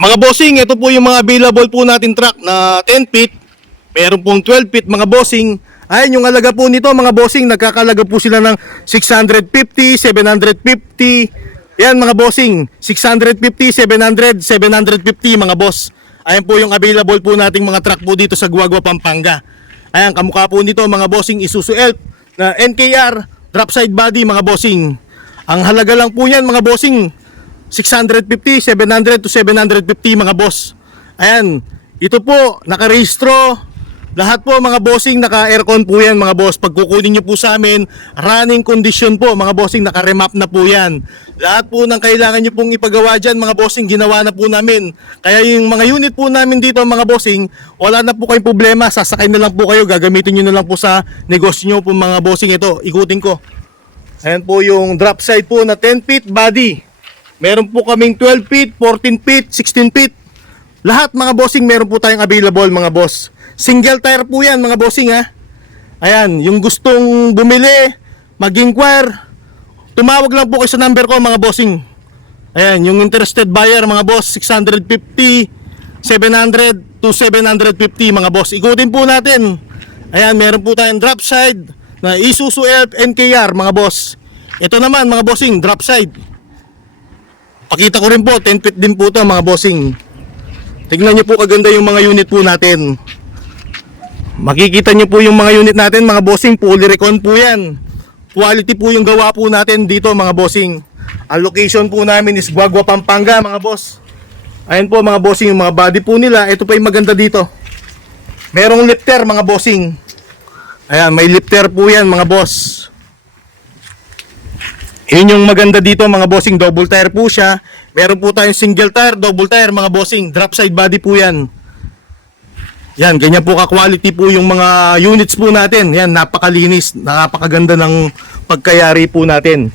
Mga bossing, ito po yung mga available po natin truck na 10 feet. Meron pong 12 feet mga bossing. Ayun yung alaga po nito mga bossing. Nagkakalaga po sila ng 650, 750. Yan mga bossing. 650, 700, 750 mga boss. Ayan po yung available po nating mga truck po dito sa Guagua, Pampanga. Ayan, kamukha po nito mga bossing Isuzu Elf na NKR drop side body mga bossing. Ang halaga lang po yan mga bossing 650, 700 to 750 mga boss. Ayan, ito po nakarehistro. Lahat po mga bossing naka-aircon po yan mga boss. Pag kukunin nyo po sa amin, running condition po mga bossing, naka-remap na po yan. Lahat po ng kailangan nyo pong ipagawa dyan mga bossing, ginawa na po namin. Kaya yung mga unit po namin dito mga bossing, wala na po kayong problema, sasakay na lang po kayo, gagamitin nyo na lang po sa negosyo nyo po mga bossing. Ito, ikutin ko. Ayan po yung drop side po na 10 feet body. Meron po kaming 12 feet, 14 feet, 16 feet. Lahat mga bossing meron po tayong available mga boss. Single tire po yan mga bossing ha. Ayan, yung gustong bumili, mag-inquire, tumawag lang po kayo sa number ko mga bossing. Ayan, yung interested buyer mga boss, 650, 700 to 750 mga boss. Ikutin po natin. Ayan, meron po tayong drop side na Isuzu Elf NKR mga boss. Ito naman mga bossing, drop side. Pakita ko rin po, 10 feet din po ito mga bossing. Tignan nyo po kaganda yung mga unit po natin. Makikita nyo po yung mga unit natin mga bossing, fully recon po yan. Quality po yung gawa po natin dito mga bossing. Ang location po namin is Guagua, Pampanga mga boss. Ayan po mga bossing, yung mga body po nila. Ito pa yung maganda dito. Merong lifter mga bossing. Ayan, may lifter po yan mga boss. Yun yung maganda dito mga bossing, double tire po siya. Meron po tayong single tire, double tire mga bossing, drop side body po yan. Yan, ganyan po ka-quality po yung mga units po natin. Yan, napakalinis, napakaganda ng pagkayari po natin.